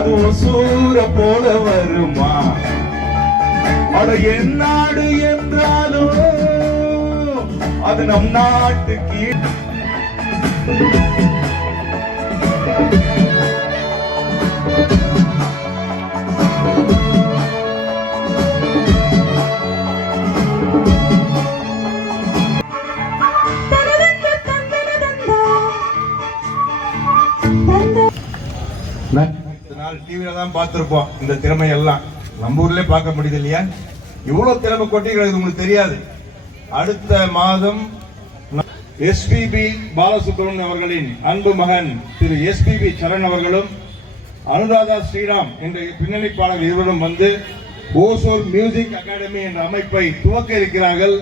அது ஒசூர போல வருமா? அட என் நாடு என்றாலும் அது நம் நாட்டுக்கு டிவியில தான் பார்த்திருப்போம். இந்த திறமை எல்லாம் நம்ம ஊர்லயே பார்க்க முடியுது இல்லையா? இவ்வளவு திறமை கொட்டிக்கிறது உங்களுக்கு தெரியாது. அடுத்த மாதம் எஸ்பிபி பாலசுப்ரமணியன் அவர்களின் அன்பு மகன் திரு எஸ்பிபி சரண் அவர்களும் அனுராதா ஸ்ரீராம் என்ற பின்னணி பாடகர் இருவரும் வந்து ஓசூர் மியூசிக் அகாடமி என்ற அமைப்பை துவக்க இருக்கிறார்கள்.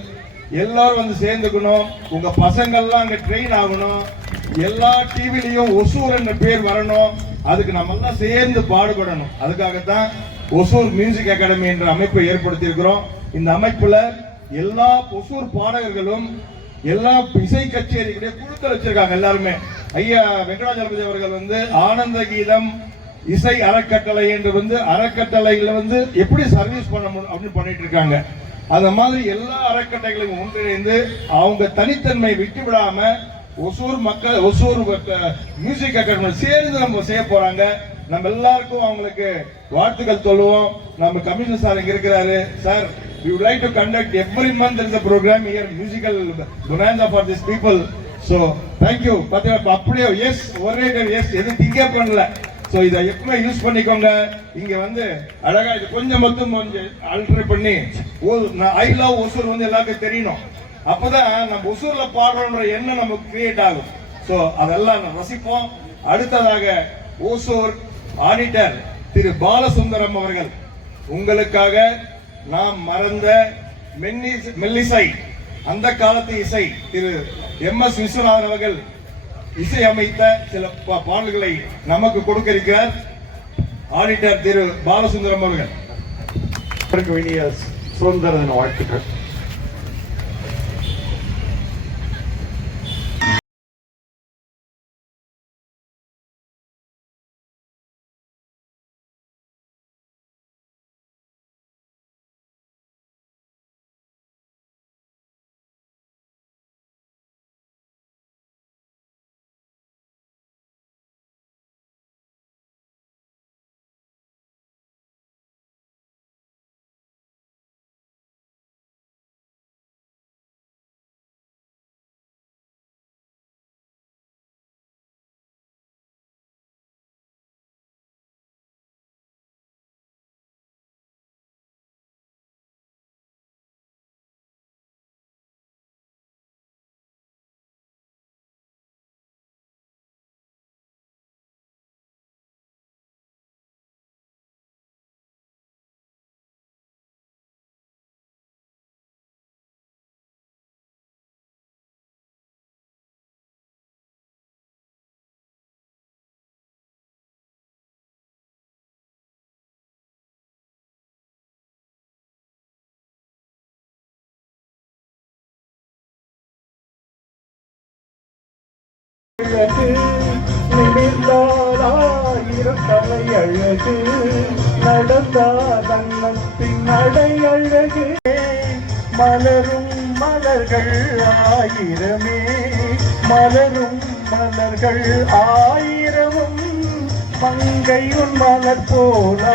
எல்லாரும் வந்து சேர்ந்துக்கணும். உங்க பசங்கள்லாம் அங்க ட்ரெயின் ஆகணும். எல்லா டிவிலையும் ஒசூர் என்ற பேர் வரணும். அதுக்கு நம்ம எல்லாம் சேர்ந்து பாடுபடணும். அதுக்காகத்தான் ஒசூர் மியூசிக் அகாடமி என்ற அமைப்பை ஏற்படுத்தி இருக்கிறோம். இந்த அமைப்புல எல்லா ஒசூர் பாடகர்களும் எல்லா இசை கச்சேரிகளுடைய குழுக்கள் வச்சிருக்காங்க. எல்லாருமே ஐயா வெங்கடாஜலபதி அவர்கள் வந்து ஆனந்த கீதம் இசை அறக்கட்டளை என்று வந்து அறக்கட்டளைகளை வந்து எப்படி சர்வீஸ் பண்ண முடியும் அப்படின்னு பண்ணிட்டு இருக்காங்க. அந்த மாதிரி எல்லா அறக்கட்டளைகளும் ஒன்றிணைந்து அவங்க தனித்தன்மை விட்டு விடாம ஒசூர் மக்கள் ஒசூர் மியூசிக் அகாடமி சேர்ந்து நம்ம செய்ய போறாங்க. நம்ம எல்லாருக்கும் அவங்களுக்கு வாழ்த்துக்கள் சொல்லுவோம். நம்ம கமிஷனர் சார் இங்க இருக்கிறாரு. Sir, we would like to conduct every month there is a program here, musical bonanza for these people. So thank you. அப்படியே எஸ் ஒரே எஸ் எது திங்க பண்ணல. சோ இதை எப்பவுமே யூஸ் பண்ணிக்கோங்க. இங்க வந்து அழகா இது கொஞ்சம் மட்டும் கொஞ்சம் ஆல்டர் பண்ணி ஐ லவ் ஒசூர் வந்து எல்லாருக்கும் தெரியணும். அப்பதான் நம்ம ஒசூர்ல பாடுறோன்ற எண்ணம் நமக்கு கிரியேட் ஆகும். சோ அதெல்லாம் ரசிப்போம். அடுத்ததாக ஓசூர் ஆடிட்டர் திரு பாலசுந்தரம் அவர்கள் உங்களுக்காக நாம் மறந்த மெல்லிசை அந்த காலத்து இசை திரு எம்.எஸ். விஸ்வநாதன் அவர்கள் இசை அமைத்த சில பாடல்களை நமக்கு கொடுக்க இருக்கிறார். ஆடிட்டர் திரு பாலசுந்தரம் அவர்கள். சுதந்திர தின வாழ்த்துக்கள். நிமிர்ந்தாராயிரத்தலை அழகு நடந்தார் அன்னத்தின் நடை அழகு மலரும் மலர்கள் ஆயிரமே மலரும் மலர்கள் ஆயிரமும் மங்கையுன் மலர் போல